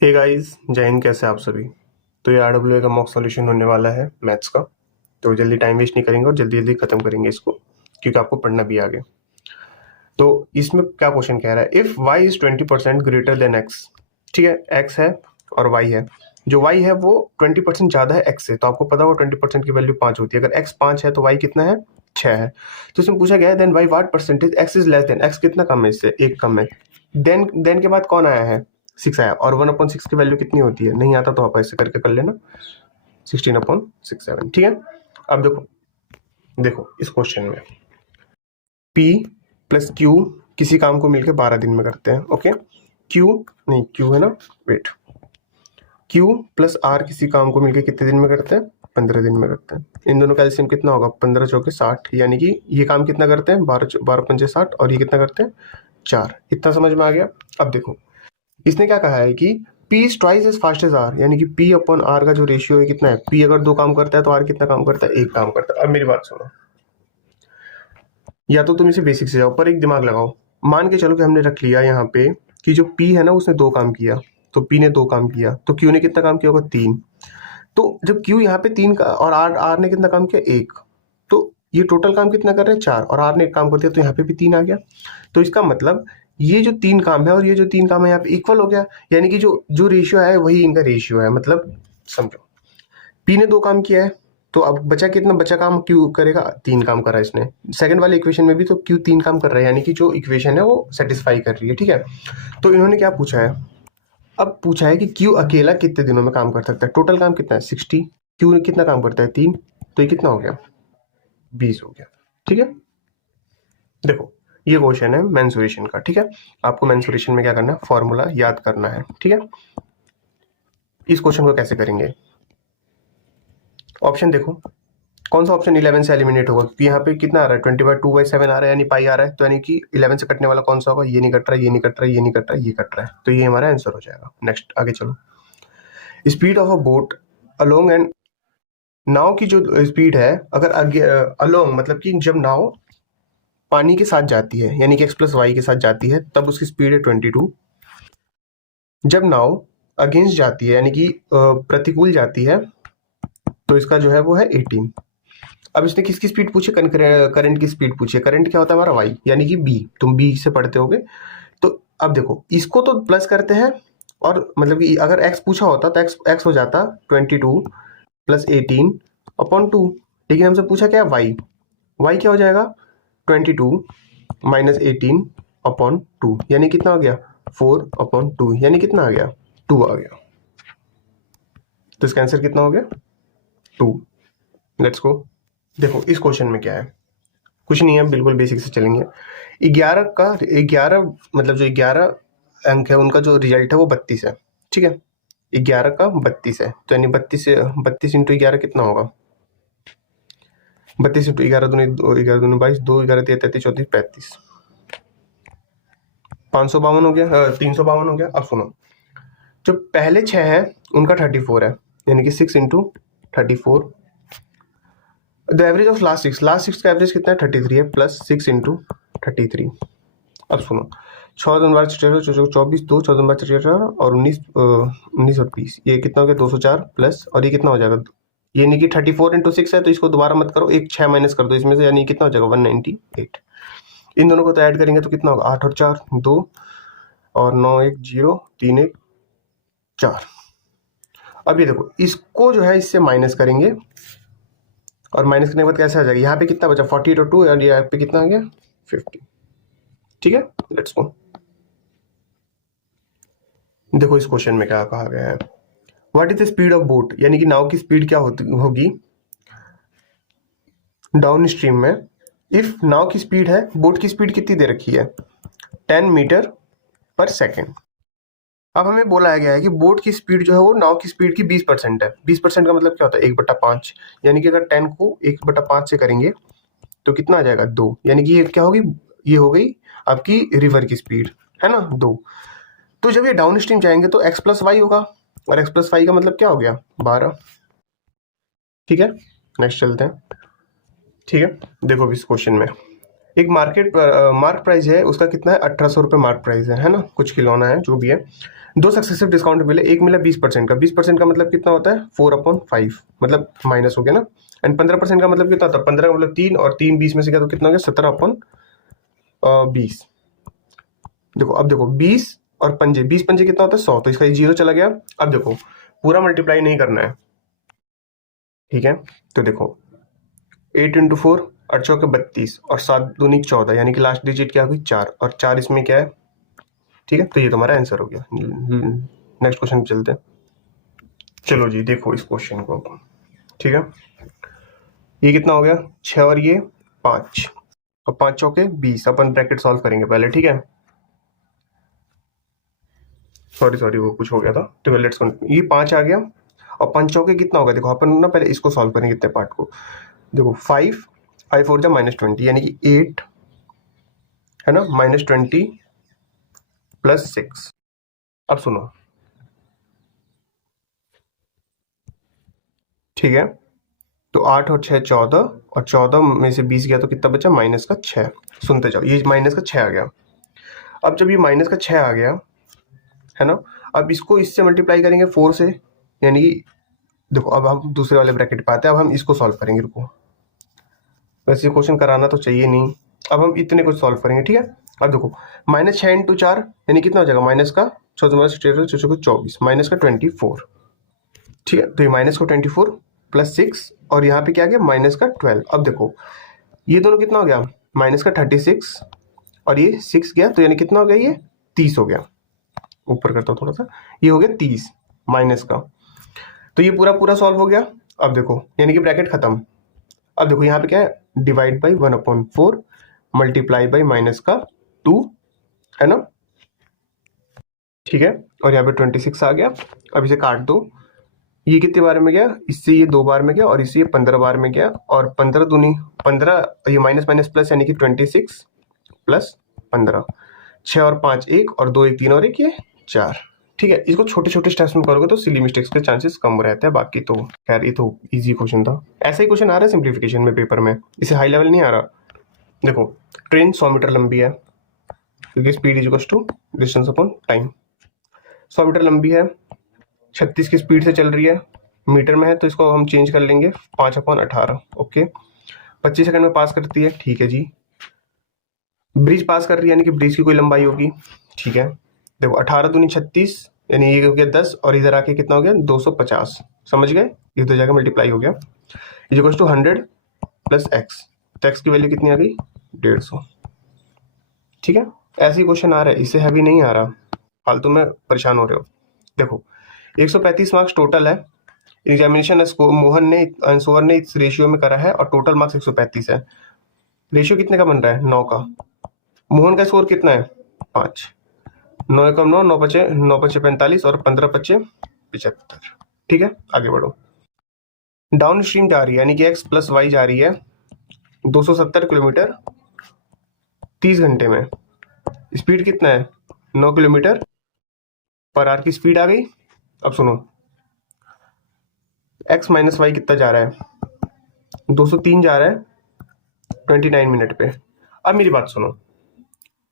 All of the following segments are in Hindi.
हे गाइस, जय हिंद। कैसे आप सभी। तो ये आरडब्ल्यूए का मॉक सॉल्यूशन होने वाला है मैथ्स का। तो जल्दी टाइम वेस्ट नहीं करेंगे और जल्दी जल्दी खत्म करेंगे इसको, क्योंकि आपको पढ़ना भी आगे। तो इसमें क्या क्वेश्चन कह रहा है, if y is 20% greater than x। ठीक है, x है और y है। जो y है वो 20% ज्यादा है x से, तो आपको पता होगा 20% की वैल्यू 5 होती है। अगर x 5 है तो y कितना है, 6 है। तो इसमें पूछा गया है then y what percentage x is less than, x कितना कम है इससे, एक कम है। देन के बाद कौन आया है, 6 आया। और 1/6 की वैल्यू कितनी होती है, नहीं आता तो आप ऐसे करके कर लेना, 16/67। ठीक है। अब देखो देखो इस क्वेश्चन में P प्लस Q किसी काम को मिलकर 12 दिन में करते हैं। ओके, Q है ना, वेट, Q प्लस R किसी काम को मिलकर कितने दिन में करते हैं, 15 दिन में करते हैं। इन दोनों का एलसीएम कितना होगा, 15 चौके 60, यानी कि ये काम कितना करते हैं, 12 पंजे 60, और ये कितना करते हैं, 4। इतना समझ में आ गया। अब देखो इसने क्या कहा है कि P is twice as fast as R, यानी कि P अपॉन R का जो रेशियो है कितना है, P अगर 2 काम करता है तो R कितना काम करता है, 1 काम करता है। अब मेरी बात सुनो, या तो तुम इसे बेसिक से जाओ पर एक दिमाग लगाओ। मान के चलो कि हमने रख लिया यहाँ पे कि जो P है ना उसने 2 काम किया, तो P ने 2 काम किया, तो Q ने कितना काम किया होगा, 3। तो जब Q यहाँ पे 3 का और R ने कितना काम किया, 1, तो ये टोटल काम कितना कर रहे हैं, 4, और R ने 1 काम कर दिया, तो यहाँ पे भी 3 आ गया। तो इसका मतलब ये जो 3 काम है और ये जो 3 काम है यहाँ पे इक्वल हो गया, यानी कि जो जो रेशियो है वही इनका रेशियो है। मतलब समझो, P ने 2 काम किया है, तो अब बचा कितना, बचा काम Q करेगा, 3 काम करा इसने। सेकंड वाले इक्वेशन में भी तो Q 3 काम कर रहा है, यानी कि जो इक्वेशन है वो सेटिस्फाई कर रही है। ठीक है। तो इन्होंने क्या पूछा है, अब पूछा है कि Q अकेला कितने दिनों में काम कर सकता है। टोटल काम कितना है, 60। Q कितना काम करता है, 3, तो ये कितना हो गया, 20 हो गया। ठीक है। देखो ये क्वेश्चन है मेंसुरेशन का। ठीक है, आपको मेंसुरेशन में क्या करना है, फॉर्मूला याद करना है। ठीक है। इस क्वेश्चन को कैसे करेंगे, ऑप्शन देखो, कौन सा ऑप्शन 11 से एलिमिनेट होगा, क्योंकि यहाँ पे कितना आ रहा है, 20/2/7 आ रहा है, यानी पाई आ रहा है, तो यानी कि 11 से कटने वाला कौन सा होगा, ये नहीं कट रहा है, ये नहीं कट रहा है, ये नहीं कट रहा है, ये कट रहा है, तो ये हमारा आंसर हो जाएगा। नेक्स्ट आगे चलो, speed of a boat along and, नाव की जो स्पीड है, अगर अलोंग मतलब कि जब नाव पानी के साथ जाती है, यानी कि x+y के साथ जाती है, तब उसकी स्पीड है 22। जब नाव अगेंस्ट जाती है, यानी कि प्रतिकूल जाती है, तो इसका जो है वो है 18। अब इसने किसकी स्पीड पूछी, करंट की स्पीड पूछी है। करंट क्या होता है हमारा, y, यानी कि b, तुम b से पढ़ते होगे। तो अब देखो इसको तो प्लस करते हैं, और मतलब कि अगर x पूछा होता तो x हो जाता 22 प्लस 18/2, लेकिन हमसे पूछा क्या है, y क्या हो जाएगा, 22 माइनस 18/2, यानी कितना हो गया, 4/2, यानी कितना आ गया, 2 आ गया। तो इसका आंसर कितना हो गया, 2। लेट्स गो, देखो इस क्वेश्चन में क्या है, कुछ नहीं है, बिल्कुल बेसिक से चलेंगे। 11 मतलब जो 11 अंक है उनका जो रिजल्ट है वो 32 है। ठीक है, 11 का 32 है, तो यानी 32 इंटू 11 कितना होगा, 32 इंटू 11 दूनी 11 दूनी 22, 2 11 13 33 34 35, 552 हो गया, 352 हो गया। अब सुनो, जो पहले 6 है उनका 34 है, यानी कि 6 into 34। The average of last six का एवरेज कितना है, 33 है, प्लस 6 इंटू 33। अब सुनो, 6 2 12 24 दो 14 और 19 और 20, ये कितना हो गया, 204 प्लस, और ये कितना हो जाएगा, ये नहीं कि 34 इंटू 6 है, तो इसको दोबारा मत करो, एक 6 माइनस कर दो इसमें से, यानी कितना हो जाएगा 198। इन दोनों को तो ऐड करेंगे तो कितना होगा, 8 और 4 2, और 9 1 0 3 1 4। अब ये देखो इसको जो है इससे माइनस करेंगे, और माइनस करने के बाद कैसे आ जाएगा, यहाँ पे कितना बचा, 48 और 2, और यहाँ पे कितना आ गया, 50। ठीक है, लेट्स गो, देखो इस क्वेश्चन में क्या कहा गया है, what is the speed of boat, यानी कि नाव की स्पीड क्या होगी डाउन स्ट्रीम में, इफ नाव की स्पीड है, बोट की स्पीड कितनी दे रखी है, 10 मीटर पर सेकेंड। अब हमें बोला गया है कि बोट की स्पीड जो है वो नाव की स्पीड की 20% है। 20% का मतलब क्या होता है, 1/5, यानी कि अगर 10 को 1/5 से करेंगे तो कितना आ जाएगा, 2, यानी कि ये क्या होगी, ये हो गई आपकी रिवर की स्पीड, है ना, 2। तो जब ये डाउन स्ट्रीम जाएंगे तो x+y होगा, और x+y का मतलब क्या हो गया, 12। ठीक है, नेक्स्ट चलते हैं। ठीक है, देखो इस क्वेश्चन में एक मार्क प्राइस है उसका कितना है, 1800 रुपये मार्क प्राइस है ना, कुछ खिलौना है जो भी है। दो सक्सेसिव डिस्काउंट मिले, एक मिला 20% का, 20% का मतलब कितना होता है 4/5, मतलब माइनस हो गया ना। एंड 15% का मतलब कितना होता है, 15 का मतलब 3, और 3 20 में से क्या, तो कितना हो गया 17/20। देखो अब देखो 20 और पंजे, 20 पंजे कितना होता है 100, तो इसका 0 चला गया। अब देखो पूरा मल्टीप्लाई नहीं करना है, ठीक है। तो देखो 8 × 4 8 चौके 32 और 7 दूनी 14, यानी कि लास्ट डिजिट क्या होगी 4, और 4 इसमें क्या है, ठीक है। तो ये तुम्हारा आंसर हो गया। नेक्स्ट क्वेश्चन पे चलते हैं। चलो जी देखो इस क्वेश्चन को, ठीक है। ये कितना हो गया 6 और ये 5, और 5 चौके 20, अपन ब्रैकेट सॉल्व करेंगे पहले, ठीक है। सॉरी वो कुछ हो गया था, तो लेट्स ये 5 आ गया, और 5 चौके कितना होगा, देखो अपन ना पहले इसको सॉल्व करेंगे इतने पार्ट को। देखो 5 4 जा -20, यानी कि 8 है ना, -20 + 6। अब सुनो, ठीक है। तो 8 और 6 14, और 14 में से 20 गया तो कितना बचा -6। सुनते जाओ, ये -6 आ गया। अब जब ये -6 आ गया है ना, अब इसको इससे मल्टीप्लाई करेंगे 4 से, यानी कि देखो अब हम दूसरे वाले ब्रैकेट पे आते हैं। अब हम इसको सॉल्व करेंगे, रुको, वैसे क्वेश्चन कराना तो चाहिए नहीं, अब हम इतने को सॉल्व करेंगे, ठीक है। अब देखो -6 × 4 यानी कितना हो जाएगा, माइनस का 24 माइनस का 24, ठीक है। तो ये माइनस का 24 + 6, और यहाँ पे क्या आ गया माइनस का 12। अब देखो ये दोनों कितना हो गया, माइनस का 36, और ये 6 गया, तो यानी कितना हो गया, ये 30 हो गया। ऊपर करता हूँ थोड़ा सा, ये हो गया 30 माइनस का। तो ये पूरा पूरा सॉल्व हो गया। अब देखो यानी कि ब्रैकेट खत्म। अब देखो यहाँ पे क्या है, divide by 1/4 multiply by minus का 2, है ना, ठीक है। और यहाँ पे 26 आ गया। अब इसे काट दो, ये कितने बार में गया, इससे ये 2 बार में गया, और इससे ये 15 बार में गया, और 15 दूनी 15, ये माइनस माइनस प्लस, यानी कि 26 + 15, 6 और 5 1, और 2 1 3 और 1 ये 4, ठीक है। इसको छोटे छोटे स्टेप्स में करोगे तो सिली मिस्टेक्स के चांसेस कम रहते हैं। बाकी तो खैर ये तो इजी क्वेश्चन था। ऐसा ही क्वेश्चन आ रहा है सिंप्लीफिकेशन में पेपर में, इसे हाई लेवल नहीं आ रहा। देखो ट्रेन 100 मीटर लंबी है, क्योंकि speed is to distance upon time. 100 metre लंबी है, 36 की स्पीड से चल रही है, मीटर में है तो इसको हम चेंज कर लेंगे 5/18, ओके। 25 सेकंड में पास करती है, ठीक है जी। ब्रिज पास कर रही है, यानी कि ब्रिज की कोई लंबाई होगी, ठीक है। देखो 18 दूनी 36, यानी ये हो गया 10, और इधर आके कितना हो गया 250, समझ गए, ये तो जाकर मल्टीप्लाई हो गया, इज इक्वल टू 100 + x, तो x की वैल्यू कितनी आ गई 150, ठीक है। ऐसे ही क्वेश्चन आ रहा है, इससे हैवी नहीं आ रहा, फालतू में परेशान हो रहे हो। देखो 135 मार्क्स टोटल है। एग्जामिनेशन मोहन ने अंशुवर ने इस रेशियो में करा है, और टोटल मार्क्स 135 है। रेशियो कितने का बन रहा है 9 का। मोहन का स्कोर कितना है 5, 9 एकम 9, 9 पचे 45, और 15 पचे 75, ठीक है। आगे बढ़ो, डाउन स्ट्रीम जा रही है, यानी कि x + y जा रही है 270 किलोमीटर 30 घंटे में। स्पीड कितना है 9 किलोमीटर पर आवर की स्पीड आ गई। अब सुनो x - y कितना जा रहा है 203 जा रहा है 29 मिनट पे। अब मेरी बात सुनो,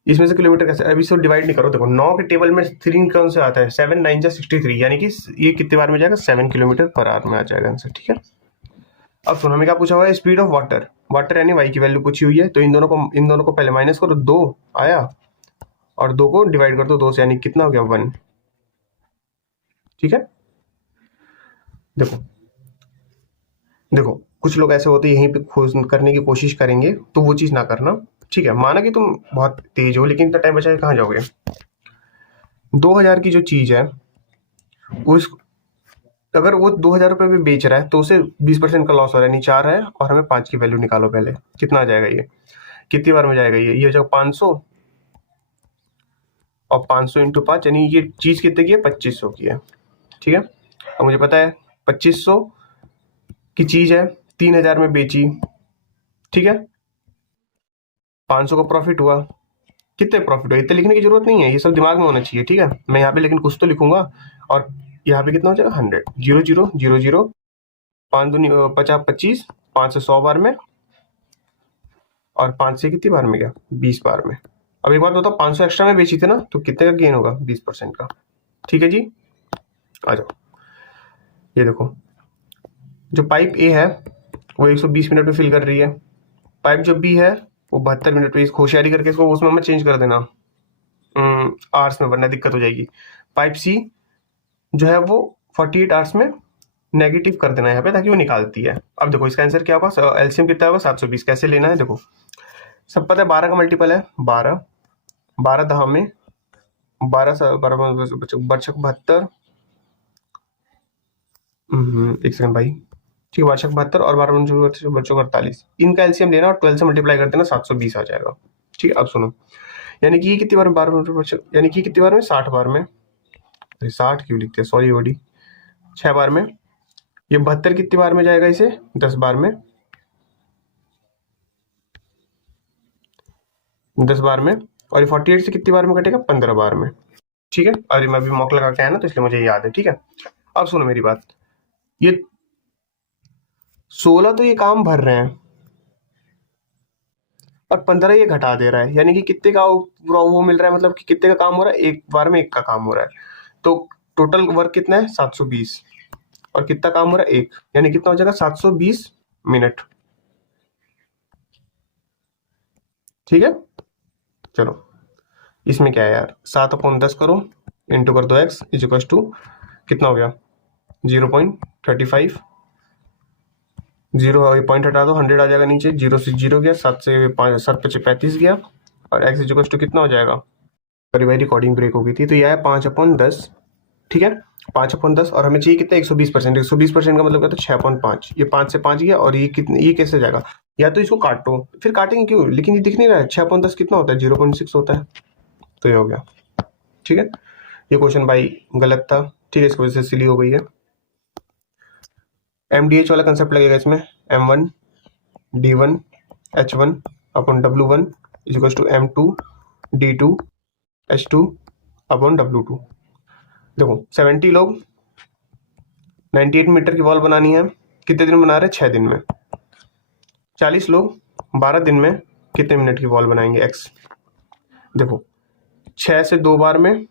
इसमें से किलोमीटर कैसे, अभी से डिवाइड नहीं करो। देखो 9 के टेबल में 3 कौन से आता है, 7 9 जा 63, यानी कि ये कितने बार में जाएगा 7 किलोमीटर पर आवर में आ जाएगा आंसर, ठीक है। अब सुनो हमें क्या पूछा हुआ है, स्पीड ऑफ वाटर, वाटर यानी y की वैल्यू पूछी हुई है। तो इन दोनों को पहले माइनस करो, 2 आया, और 2 को डिवाइड कर दो 2 से, यानी कितना हो गया 1, ठीक है। देखो देखो कुछ लोग ऐसे होते हैं यहीं पे खोज करने की कोशिश करेंगे, तो वो चीज ना करना, ठीक है। माना कि तुम बहुत तेज हो, लेकिन इतना टाइम बचा के कहाँ जाओगे। 2000 की जो चीज है उस, अगर वो 2000 रुपये में बेच रहा है तो उसे 20% का लॉस हो रहा है, यानी 4 है, और हमें 5 की वैल्यू निकालो पहले, कितना आ जाएगा ये, कितनी बार में जाएगा ये हो जाएगा 500, और 500 × 5, यानी ये चीज कितने की है 2500 की है, ठीक है। अब मुझे पता है 2500 की चीज है, 3000 में बेची, ठीक है। 500 का प्रॉफिट हुआ, कितने प्रॉफिट हुआ इतने लिखने की जरूरत नहीं है, ये सब दिमाग में होना चाहिए, ठीक है। मैं यहाँ पे लेकिन कुछ तो लिखूंगा, और यहाँ पे कितना हो जाएगा 100, 0 0 0 0, 5 दूनी 50 25, 5 से 100 बार में, और 5 से कितनी बार में गया, 20 बार में। अब एक बात बताओ, 500 एक्स्ट्रा में बेची थी ना, तो कितने का गेन होगा, 20% का। ठीक है जी, आ जाओ। ये देखो, जो पाइप ए है वो 120 मिनट में फिल कर रही है, पाइप जो बी है वो 72 मिनट में। इसको होशियारी करके इसको उसमें मत चेंज कर देना आवर्स में, वरना दिक्कत हो जाएगी। पाइप सी जो है वो 48 आवर्स में नेगेटिव कर देना यहाँ पे, ताकि वो निकालती है। अब देखो इसका आंसर क्या होगा, एलसीएम कितना होगा, 720। कैसे लेना है, देखो सब पता है, 12 का मल्टीपल है 12, 12 दहा में 12 बचक 72, एक सेकंड भाई, ठीक है, वार्षिक 72 और 12 बच्चों का 48, इनका एलसीएम लेना और 12 से मल्टीप्लाई कर देना, 720 आ जाएगा। ठीक है, अब सुनो, यानी कि ये कितनी बार में, 12 यानी कि कितनी बार में, 60 बार में, 60 क्यों लिखते हैं, सॉरी बॉडी, 6 बार में। ये 72 कितनी बार में जाएगा, इसे 10 बार में, 10 बार में। और ये 48 से कितनी बार में कटेगा, 15 बार में। ठीक है, अरे मैं अभी मॉक लगा के आया ना, तो इसलिए मुझे याद है। ठीक है, अब सुनो मेरी बात, ये 16 तो ये काम भर रहे हैं और 15 ये घटा दे रहा है, यानी कि कितने का पूरा वो मिल रहा है, मतलब कि कितने का काम हो रहा है, एक बार में एक का काम हो रहा है। तो टोटल वर्क कितना है, 720, और कितना काम हो रहा है, एक, यानी कितना हो जाएगा, 720 मिनट। ठीक है, चलो इसमें क्या है यार, 7/10 करो, इंटू कर दो एक्स इज इक्वल टू कितना हो गया, 0.35, जीरो पॉइंट हटा दो, 100 आ जाएगा नीचे, 0 से 0 गया, 7 से 5, 7×5 = 35 गया, और एक्स इज इक्वल टू कितना हो जाएगा, अरे भाई रिकॉर्डिंग ब्रेक हो गई थी, तो यह है 5/10। ठीक है, 5/10, और हमें चाहिए कितना, 120%। 120% का मतलब क्या, तो 6/5, ये 5 से 5 गया, और ये कितने, ये कैसे जाएगा, या तो इसको काटो, फिर काटेंगे क्यों, लेकिन ये दिख नहीं रहा है, 6/10 कितना होता है, 0.6 होता है, तो ये हो गया। ठीक है, ये क्वेश्चन भाई गलत था। ठीक है, इस वजह से सिली हो गई है। MDH वाला कंसेप्ट लगेगा इसमें, M1 D1 H1 upon W1 is equal to M2 D2 H2 upon W2। देखो 70 लोग 98 मीटर की वॉल बनानी है, कितने दिन में बना रहे हैं, 6 दिन में। 40 लोग 12 दिन में कितने मिनट की वॉल बनाएंगे, एक्स। देखो 6 से 2 बार में,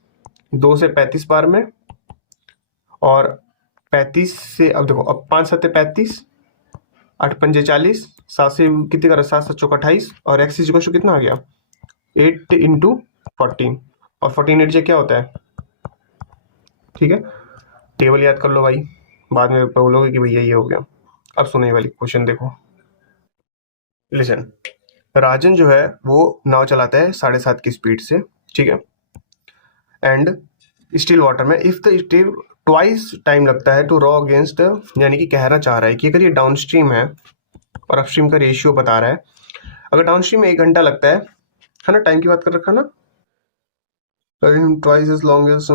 2 से 35 बार में, और 35 से, अब देखो, अब 5 7 35, 8 5 40, 7 से कितने का, 7 7 चौका 28, और एक्स इज इक्वल टू कितना आ गया, 8 × 14, और 14 8 क्या होता है। ठीक है, टेबल याद कर लो भाई, बाद में बोलोगे कि भैया ये हो गया। अब सुनो ये वाली क्वेश्चन, देखो लिसन, राजन जो है वो नाव चलाता है 7.5 की स्पीड से, ठीक है, एंड स्टिल वाटर में if the still twice time लगता है टू रॉ अगेंस्ट, यानी कि कहना चाह रहा है कि अगर ये डाउन स्ट्रीम है और अपस्ट्रीम का रेशियो बता रहा है, अगर डाउन स्ट्रीम में 1 घंटा लगता है ना, टाइम की बात कर रखा ना, ट्वाइस एज लॉन्ग एज,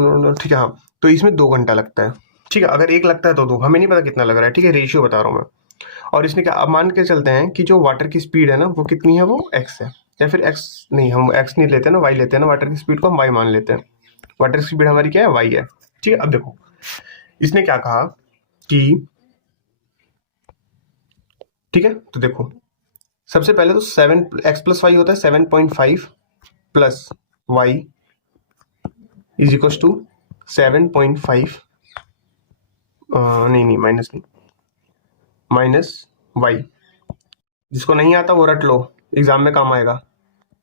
ठीक है, हाँ, तो इसमें 2 घंटा लगता है। ठीक है, अगर 1 लगता है तो 2, हमें नहीं पता कितना लग रहा है। ठीक है, रेशियो बता रहा हूँ मैं। और इसने क्या, अब मान के चलते हैं कि जो वाटर की स्पीड है ना वो कितनी है, वो x है, या फिर x नहीं, हम x नहीं लेते ना, y लेते हैं ना, वाटर की स्पीड को हम y मान लेते हैं, वाटर की स्पीड हमारी क्या है, y है। ठीक है, अब देखो इसने क्या कहा कि, ठीक है, तो देखो सबसे पहले तो 7x + y होता है 7.5 plus y is equal to 7.5, नहीं माइनस नहीं, माइनस y। जिसको नहीं आता वो रट लो, एग्जाम में काम आएगा।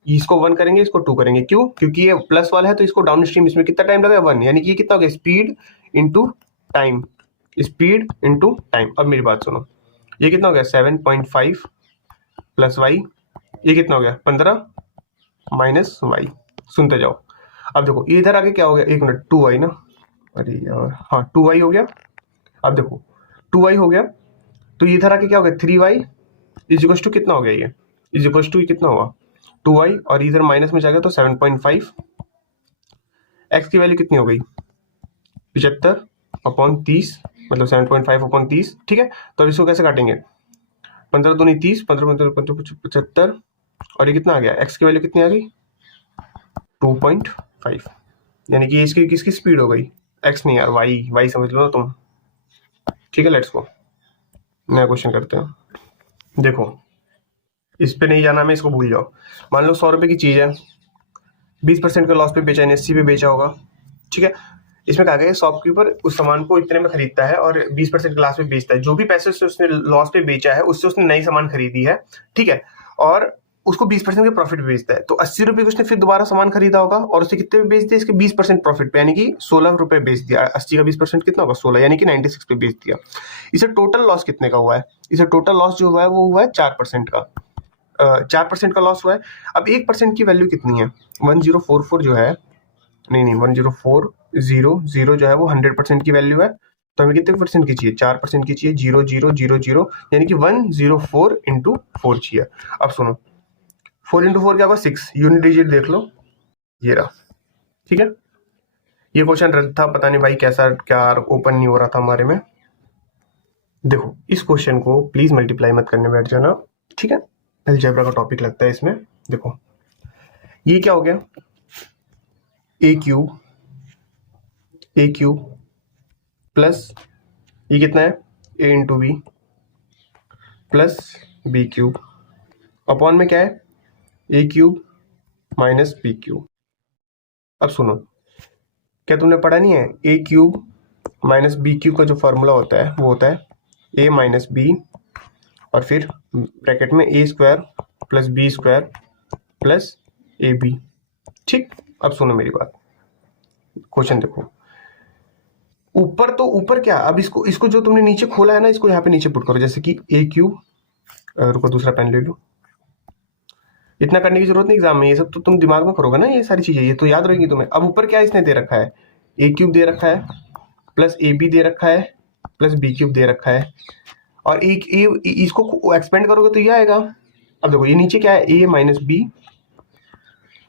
इसको 1 करेंगे, इसको 2 करेंगे, क्यों, क्योंकि ये प्लस वाला है, तो इसको डाउन स्ट्रीम, इसमें कितना टाइम लगा, 1, यानी कि ये कितना हो गया, speed into time, speed into time. अब मेरी बात सुनो, ये कितना हो गया, 7.5 प्लस वाई, ये कितना हो गया, 15 माइनस वाई। सुनते जाओ। अब देखो ये इधर आके क्या हो गया, 1 मिनट, 2y ना, अरे यार, हाँ 2y हो गया। अब देखो 2y हो गया, तो ये इधर आके क्या हो गया, 3y इज इक्वल टू कितना हो गया, ये इज इक्वल टू कितना हुआ, 2y, और इधर माइनस में जाएगा तो 7.5, x की वैल्यू कितनी हो गई, 75/30, मतलब 7.5/30। ठीक है, तो अब इसको कैसे काटेंगे, 15 दूनी 30, 15 75, और ये कितना आ गया, x की वैल्यू कितनी आ गई, 2.5, यानी कि इसकी किसकी स्पीड हो गई, x नहीं यार, y समझ लो ना तुम। ठीक है, लेट्स गो नया क्वेश्चन करते हैं। देखो इस पे नहीं जाना हमें, इसको भूल जाओ। मान लो 100 रुपये की चीज़ है, 20% के लॉस पे बेचा, 80 पे बेचा होगा, ठीक है। इसमें कहा गया शॉपकीपर उस सामान को इतने में खरीदता है और 20% के लॉस पे बेचता है। जो भी पैसे से उसने लॉस पे बेचा है उससे उसने नई सामान खरीदी है, ठीक है, और उसको 20% के प्रॉफिट पे बेचता है। तो 80 रुपये को उसने फिर दोबारा सामान खरीदा होगा और उसे कितने पे बेच दिया, इसके 20% प्रॉफिट पे, यानी कि 16 रुपये बेच दिया। 80 का 20% कितना होगा, 16, यानी कि 96 पे बेच दिया। इसे टोटल लॉस कितने का हुआ है, इसे टोटल लॉस जो हुआ है वो हुआ है 4% का। 4% का लॉस हुआ है। अब 1% की वैल्यू कितनी है, 1044 जो है, नहीं 1040 जो है वो 100% की वैल्यू है। तो हमें कितने परसेंट की चाहिए, 4% की चाहिए, 0000, यानी कि 104 इंटू 4 चाहिए। अब सुनो, 4 इंटू 4 क्या होगा, 6, यूनिट डिजिट देख लो, ये रहा, ठीक है। ये क्वेश्चन रद्द था, पता नहीं भाई कैसा क्या ओपन नहीं हो रहा था हमारे में। देखो इस क्वेश्चन को प्लीज मल्टीप्लाई मत करने बैठ जाना, ठीक है। अलजेब्रा का टॉपिक लगता है इसमें। देखो ये क्या हो गया, ए क्यूब प्लस ये कितना है, A into B plus B cube upon में क्या है, A cube minus B cube. अब सुनो, क्या तुमने पढ़ा नहीं है, A cube minus B cube का जो फॉर्मूला होता है वो होता है ए माइनस बी और फिर ब्रैकेट में A square plus B square plus A B, ठीक। अब सुनो मेरी बात, क्वेश्चन देखो, ऊपर तो ऊपर क्या, अब इसको जो तुमने नीचे खोला है ना, इसको यहाँ पे नीचे पुट करो, जैसे कि ए क्यूब, रुको दूसरा पेन ले लो। इतना करने की जरूरत नहीं एग्जाम में, ये सब तो तुम दिमाग में करोगे ना, ये सारी चीजें ये तो याद रहेगी तुम्हें। अब ऊपर क्या इसने दे रखा है, ए क्यूब दे रखा है प्लस ए बी दे रखा है प्लस बी क्यूब दे रखा है, और एक ए इसको एक्सपेंड करोगे तो ये आएगा। अब देखो ये नीचे क्या है, ए माइनस बी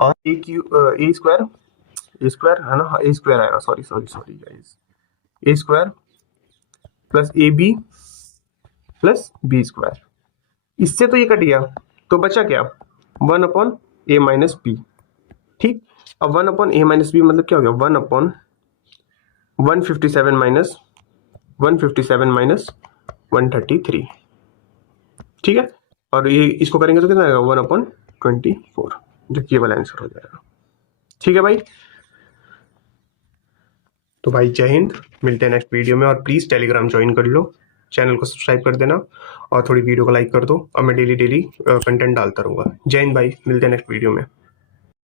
और ए क्यूब ए स्क्वायर है ना, ए स्क्वायर आएगा, sorry guys, A square plus A B plus B square. इससे तो ये कट गया, तो बचा क्या, 1 अपॉन ए माइनस बी, ठीक। अब 1 अपॉन ए माइनस बी मतलब क्या हो गया, 1 अपॉन 157 माइनस 133, ठीक है। और ये इसको करेंगे तो कितना आएगा, 1 अपॉन 24, जो कि ये वाला आंसर हो जाएगा, ठीक है भाई। तो भाई जय हिंद, मिलते हैं नेक्स्ट वीडियो में, और प्लीज़ टेलीग्राम ज्वाइन कर लो, चैनल को सब्सक्राइब कर देना और थोड़ी वीडियो को लाइक कर दो, और मैं डेली कंटेंट डालता रहूँगा। जय हिंद भाई, मिलते हैं नेक्स्ट वीडियो में।